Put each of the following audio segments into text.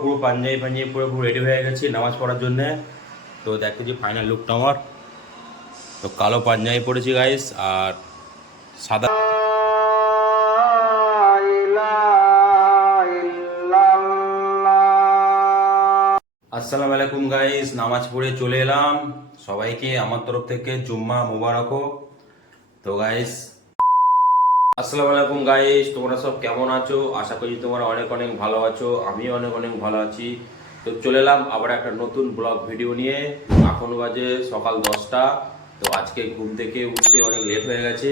পুরো পাঞ্জাবি পাঞ্জাবি পুরো পুরো রেডি হয়ে গেছি নামাজ পড়ার জন্যে। তো দেখতেছি ফাইনাল লুকটা আমার। তো কালো পাঞ্জাবি পড়েছি গাইস আর সাদা আসসালামু আলাইকুম গাইস নামাজ পড়ে চলে এলাম। সবাইকে আমার তরফ থেকে জুম্মা মুবারক। হোক। তো গাইস আসসালামু আলাইকুম গাইস তোমরা সব কেমন আছো? আশা করি তোমরা অনেক অনেক ভালো আছো, আমিও অনেক অনেক ভালো আছি। তো চলে এলাম আবার একটা নতুন ব্লগ ভিডিও নিয়ে। এখন বাজে সকাল দশটা, তো আজকে ঘুম থেকে উঠতে অনেক লেট হয়ে গেছে।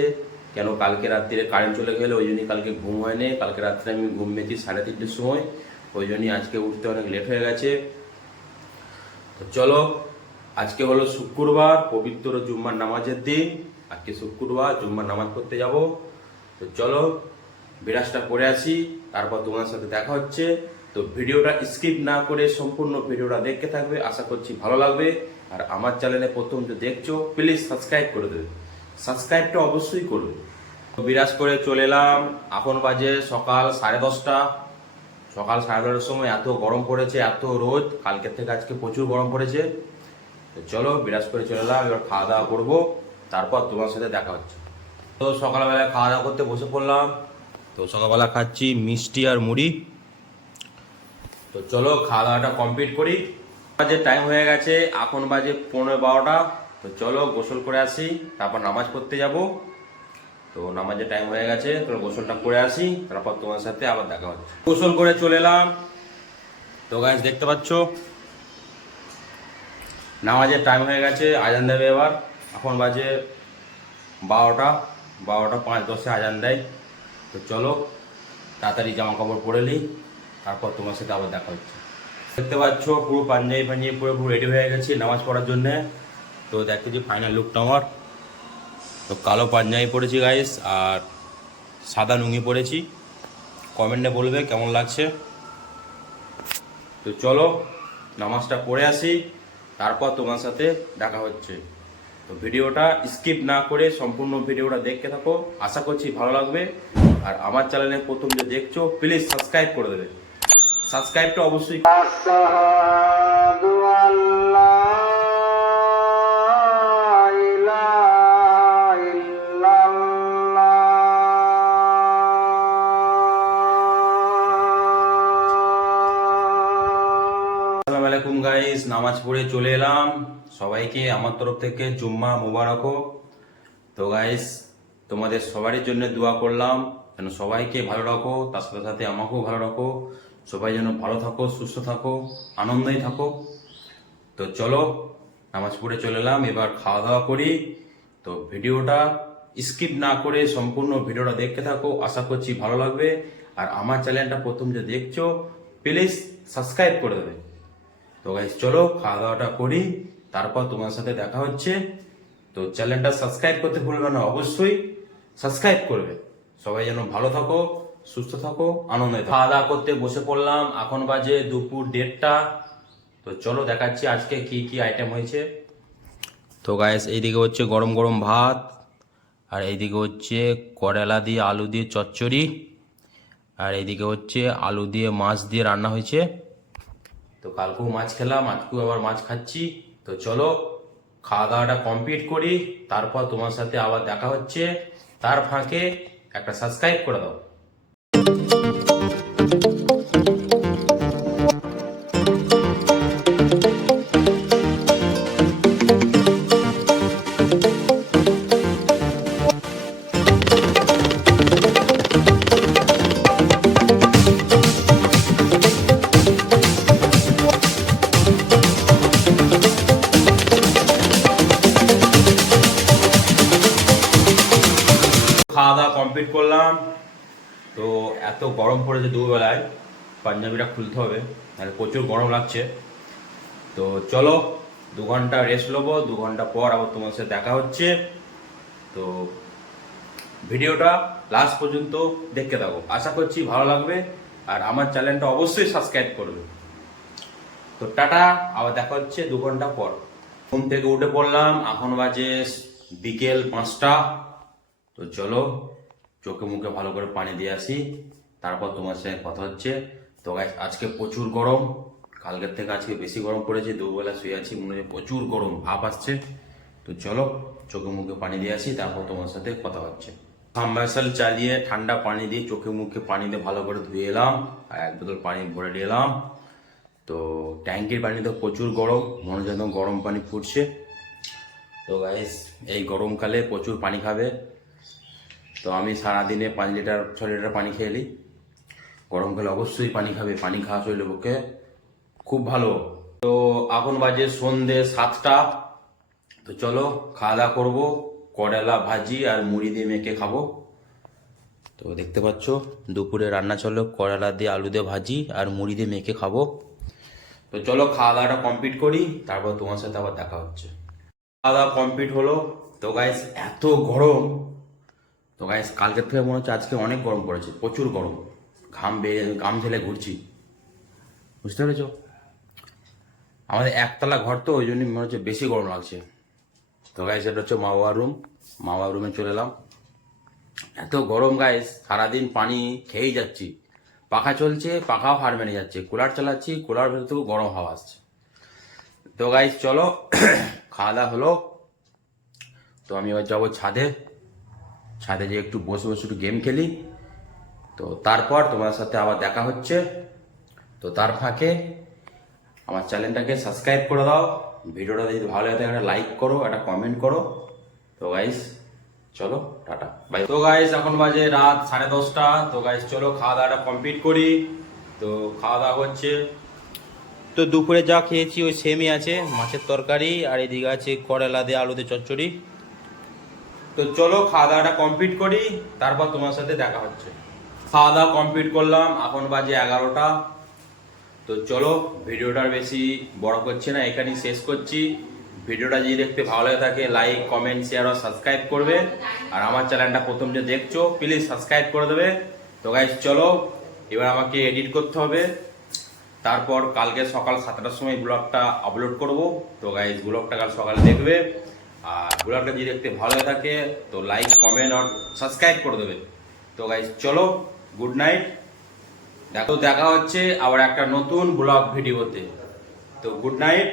কেন কালকে রাত্রিরে কারেন্ট চলে গেলে, ওই জন্যই কালকে ঘুম হয়নি। কালকে রাত্রে আমি ঘুম পেয়েছি সাড়ে তিনটের সময়, ওই জন্যই আজকে উঠতে অনেক লেট হয়ে গেছে। তো চলো, আজকে হলো শুক্রবার, পবিত্র জুম্মার নামাজের দিন। আজকে শুক্রবার, জুম্মার নামাজ পড়তে যাব। তো চলো, বিরাজটা করে আসি, তারপর তোমার সাথে দেখা হচ্ছে। তো ভিডিওটা স্কিপ না করে সম্পূর্ণ ভিডিওটা দেখতে থাকবে, আশা করছি ভালো লাগবে। আর আমার চ্যানেলে প্রথম যে দেখছ, প্লিজ সাবস্ক্রাইব করে দেবে। সাবস্ক্রাইবটা অবশ্যই করবে। তো বিরাজ করে চলে এলাম, এখন বাজে সকাল সাড়ে দশটা। সকাল সাড়ে দশটার সময় এত গরম পড়েছে, এত রোদ, কালকের থেকে আজকে প্রচুর গরম পড়েছে। তো চলো, বিরাজ করে চলে এলাম, এবার খাওয়া দাওয়া করব, তারপর তোমার সাথে দেখা হচ্ছে। তো সকালবেলা খাওয়া দাওয়া করতে বসে পড়লাম। তো সকালবেলা খাচ্ছি মিষ্টি আর মুড়ি। তো চলো খাওয়া দাওয়াটা কমপ্লিট করি। বাজে টাইম হয়ে গেছে, এখন বাজে পনেরো বারোটা। তো চলো গোসল করে আসি, তারপর নামাজ পড়তে যাব। তো নামাজের টাইম হয়ে গেছে তো গোসলটা করে আসি, তারপর তোমার সাথে আবার দেখা হচ্ছে গোসল করে চলে এলাম। তো গাছ দেখতে পাচ্ছ? নামাজের টাইম হয়ে গেছে, আজান দেবে এবার। এখন বাজে বারোটা। বারোটা পাঁচ দশে আজান দেয়। তো চলো, তাড়াতাড়ি জামা কাপড় পরে নিই, তারপর তোমার সাথে আবার দেখা হচ্ছে। দেখতে পাচ্ছ, পুরো পাঞ্জাবি পাঞ্জাবি পুরো পুরো রেডি হয়ে গেছি নামাজ পড়ার জন্যে। তো দেখতে যে ফাইনাল লুকটা আমার। তো কালো পাঞ্জাবি পরেছি গাইস আর সাদা লুঙ্গি পরেছি। কমেন্টে বলবে কেমন লাগছে। তো চলো, নামাজটা পড়ে আসি, তারপর তোমার সাথে দেখা হচ্ছে। তো ভিডিওটা স্কিপ না করে সম্পূর্ণ ভিডিওটা দেখতে থাকো। আশা করছি ভালো লাগবে। আর আমার চ্যানেলে প্রথম যে দেখছ প্লিজ সাবস্ক্রাইব করে দেবে। সাবস্ক্রাইবটা অবশ্যই নামাজ পড়ে চলে এলাম। সবাইকে আমার তরফ থেকে জুম্মা মুবারক। তো গাইস তোমাদের সবারই জন্য দোয়া করলাম। যেন সবাইকে ভালো রাখো, তার সাথে সাথে আমাকেও ভালো রাখো। সবাই যেন ভালো থাকো, সুস্থ থাকো, আনন্দেই থাকো। তো চলো, নামাজ পড়ে চলে এলাম। এবার খাওয়া দাওয়া করি। তো ভিডিওটা স্কিপ না করে সম্পূর্ণ ভিডিওটা দেখতে থাকো। আশা করছি ভালো লাগবে। আর আমার চ্যানেলটা প্রথম যে দেখছ প্লিজ সাবস্ক্রাইব করে দেবে। তো গাইজ চলো খাওয়া দাওয়াটা করি। তারপর তোমার সাথে দেখা হচ্ছে। তো চ্যানেলটা সাবস্ক্রাইব করতে ভুলবে না অবশ্যই সাবস্ক্রাইব করবে। সবাই যেন ভালো থাকো সুস্থ থাকো আনন্দে খাওয়া দাওয়া করতে বসে পড়লাম এখন বাজে দুপুর দেড়টা। তো চলো দেখাচ্ছি আজকে কি কি আইটেম হয়েছে। তো গাইস এইদিকে হচ্ছে গরম গরম ভাত আর এইদিকে হচ্ছে করলা দিয়ে আলু দিয়ে চচ্চড়ি আর এইদিকে হচ্ছে আলু দিয়ে মাছ দিয়ে রান্না হয়েছে। তো কালকেও মাছ খেলাম, আজকেও আবার মাছ খাচ্ছি। তো চলো খাওয়া দাওয়াটা কমপ্লিট করি, তারপর তোমার সাথে আবার দেখা হচ্ছে। তার ফাঁকে একটা সাবস্ক্রাইব করে দাও। এত গরম পড়েছে দুবেলায় পাঞ্জাবিটা খুলতে হবে তাহলে প্রচুর গরম লাগছে। তো চলো, দু ঘণ্টা রেস্ট নেব, দু ঘণ্টা পর আবার তোমার সাথে দেখা হচ্ছে। তো ভিডিওটা লাস্ট পর্যন্ত দেখতে থাকো। আশা করছি ভালো লাগবে, আর আমার চ্যানেলটা অবশ্যই সাবস্ক্রাইব করবে। তো টাটা, আবার দেখা হচ্ছে দু ঘণ্টা পর। ঘুম থেকে উঠে পড়লাম, এখন বাজে বিকেল পাঁচটা। তো চলো, চোখে মুখে ভালো করে পানি দিয়ে আসি। তারপর তোমার সাথে কথা হচ্ছে। তো গাইস আজকে প্রচুর গরম। কালকের থেকে আজকে বেশি গরম পড়েছে দুবেলা শুয়ে আছি, মনে হচ্ছে প্রচুর গরম ভাপ আসছে। তো চলো, চোখে মুখে পানি দিয়ে আসি, তারপর তোমার সাথে কথা হচ্ছে। সাবমার্সাল চালিয়ে ঠান্ডা পানি দিয়ে চোখে মুখে পানি দিয়ে ভালো করে ধুয়ে এলাম, আর এক বোতল পানি ভরে এলাম। তো ট্যাঙ্কির পানি তো প্রচুর গরম, মনে হচ্ছে একদম গরম পানি ফুটছে। তো গাইস এই গরমকালে প্রচুর পানি খাবে। তো আমি সারাদিনে পাঁচ লিটার, ছ লিটার পানি খেয়ে নিই। গরমকালে অবশ্যই পানি খাবে, পানি খাওয়া শরীরের পক্ষে খুব ভালো। তো এখন বাজে সন্ধে সাতটা। তো চলো, খাওয়া দাওয়া করব, করলা ভাজি আর মুড়ি দিয়ে মেখে খাব। তো দেখতে পাচ্ছ, দুপুরে রান্না চলো, করলা দিয়ে আলু দিয়ে ভাজি আর মুড়ি দিয়ে মেখে খাব। তো চলো, খাওয়া দাওয়াটা কমপ্লিট করি, তারপর তোমার সাথে আবার দেখা হচ্ছে। খাওয়া দাওয়া কমপ্লিট হলো। তো গাইস এত গরম। তো গাইস কালকের থেকে মনে হচ্ছে আজকে অনেক গরম পড়েছে, প্রচুর গরম। ঘাম বেয়ে ঘাম ঝেলে ঘুরছি। বুঝতে পেরেছ? আমাদের একতলা ঘর তো, ওই জন্য মনে হচ্ছে বেশি গরম লাগছে। তো গাইস এটা হচ্ছে মা বাবার রুম মা বাবার রুমে চলে এলাম। এত গরম গাইস সারাদিন পানি খেয়েই যাচ্ছি। পাখা চলছে, পাখাও হার মেনে যাচ্ছে। কুলার চালাচ্ছি, কুলার ভেতর থেকেও গরম হাওয়া আসছে। তো গাইস চলো, খাওয়া দাওয়া হলো। তো আমি এবার যাব ছাদে। ছাদে যে একটু বসে বসে একটু গেম খেলি। তো তারপর তোমার সাথে আবার দেখা হচ্ছে। তো তার ফাঁকে আমার চ্যানেলটাকে সাবস্ক্রাইব করে দাও। ভিডিওটা যদি ভালো লাগে একটা লাইক করো, একটা কমেন্ট করো। তো গাইস চলো, টাটা। বাই তো গাইস এখন বাজে রাত সাড়ে দশটা। তো গাইস চলো খাওয়া দাওয়াটা কমপ্লিট করি। তো খাওয়া দাওয়া হচ্ছে। তো দুপুরে যা খেয়েছি, ওই সেমই আছে। মাছের তরকারি, আর এদিকে আছে করলা দিয়ে আলুতে চচ্চড়ি। তো চলো খাওয়া দাওয়াটা কমপ্লিট করি। তারপর তোমার সাথে দেখা হচ্ছে। খাওয়া দাওয়া কমপ্লিট করলাম, এখন বাজে এগারোটা। তো চলো ভিডিওটার বেশি বড় করছি না, এখানেই শেষ করছি। ভিডিওটা যদি দেখতে ভালো লাগে থাকে লাইক কমেন্ট শেয়ার আর সাবস্ক্রাইব করবে। আর আমার চ্যানেলটা প্রথম যে দেখছ প্লিজ সাবস্ক্রাইব করে দেবে। তো গাইজ চলো, এবার আমাকে এডিট করতে হবে। তারপর কালকে সকাল সাতটার সময় ব্লগটা আপলোড করব। তো গাইজ ব্লগটা কাল সকালে দেখবে। আর ব্লগটা যদি দেখতে ভালো লাগে থাকে, তো লাইক কমেন্ট আর সাবস্ক্রাইব করে দেবে। তো গাইজ চলো। Good night. দেখো দেখা হচ্ছে আবার একটা নতুন ব্লগ ভিডিওতে। তো গুড নাইট।